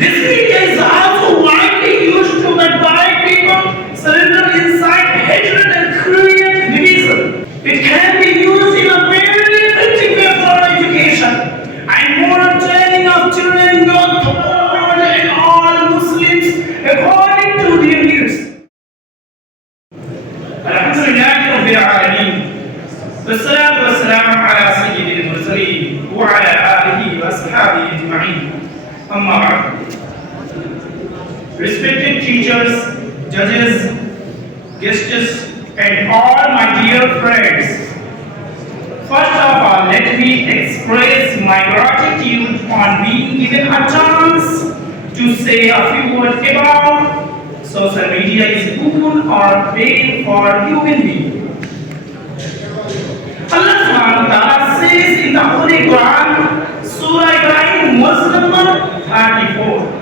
This media is also widely used to divide people, surrender inside hatred and create division. It can be used in a very effective way for education and moral training of children, youth, old and all Muslims according to their needs. Alhamdulillah Rabbil Alameen. والصلاة والسلام على سيد المرسلين وعلى آله وأصحابه أجمعين. أما بعد. Respected teachers, judges, guests, and all my dear friends, first of all, let me express my gratitude on being given a chance to say a few words about social media is good or bad for human beings. Allah subhanahu wa ta'ala says in the Holy Quran, Surah Ibrahim, verse number 34,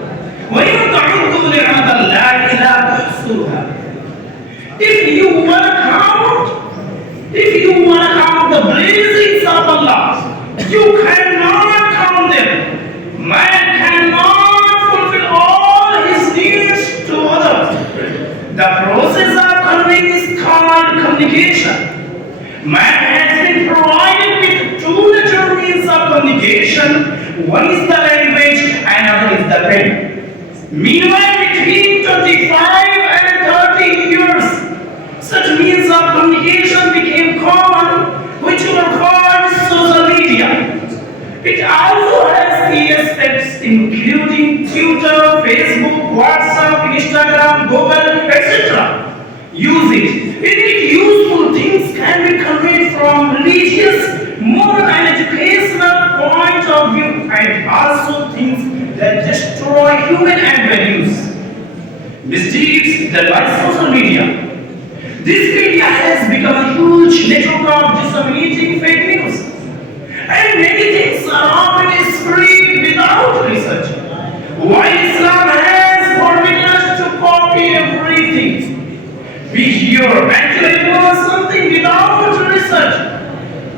وَإِن تَعُدُّوا نِعْمَةَ اللَّهِ لَا تُحْصُوهَا. If you want to count the blessings of Allah, you cannot count them. Man cannot fulfill all his needs to others. The process of conveying is called communication. Man has been provided with two natural means of communication. One is the language and other is the pen. Meanwhile, between 25 and 30 years, such means of communication became common, which were called social media. It also has key aspects including Twitter, Facebook, WhatsApp, Instagram, Google, etc. Use it. In it, useful things can be conveyed from religious, moral and educational point of view, and also things that destroy human values. Misdeeds done by social media. This media has become a huge network of disseminating fake news, and many things are often spread without research. While Islam has forbidden us to copy everything, we hear and learn something without research.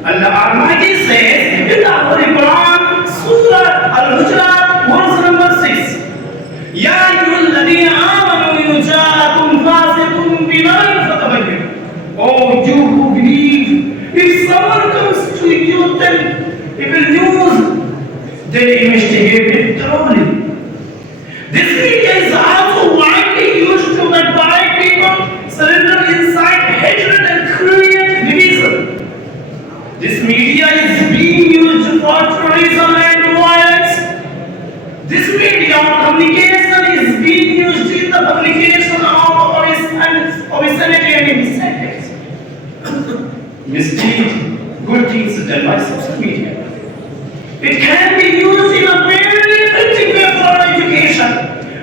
Allah Almighty says in the Holy Quran, Surah Al-Hujurat, verse number 6, Ya ayyuhalladhina amanu in ja'akum fasiqun binaba'in fatabayyanu. Oh, you who believe, if someone comes to you then evil news, then investigate it thoroughly. This media is also widely used to divide people, surrender inside hatred and create division. This media is being used for terrorism and violence. This media of communication is being used in the publication of obscenity and mistakes. Misdeed, good things done by social media. It can be used in a very effective way for education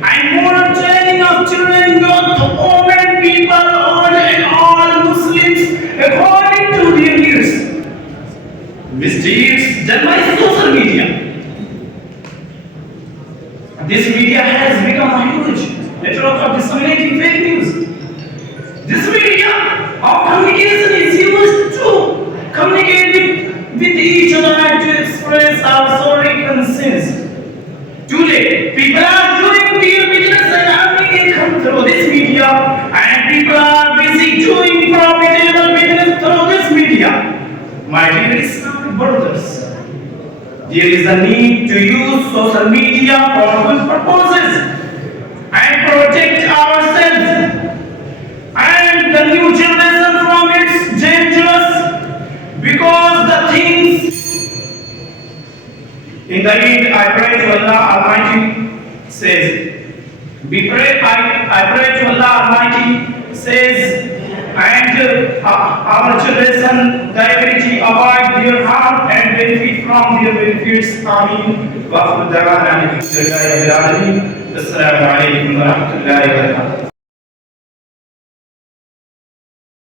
and moral training of children, youth, women, people, old and all Muslims according to their needs. Misdeeds done by social media. This media has become a huge network of disseminating fake news. This media of communication is used to communicate with each other and to express our sorry concerns. Today, people are doing their business and earning income through this media, and people are busy doing profitable business through this media. My dear Islamic brothers, there is a need to use social media for good purposes and protect ourselves and the new generation from its dangers, because the things in the end I pray to Allah Almighty says, I pray to Allah Almighty says, and our generation diversity avoid their harm and benefit from their benefits. Ameen. Wa akhir da'wana alhamdulillahi rabbil alamin. Assalamu alaikum wa rahmatullahi wa barakatuh.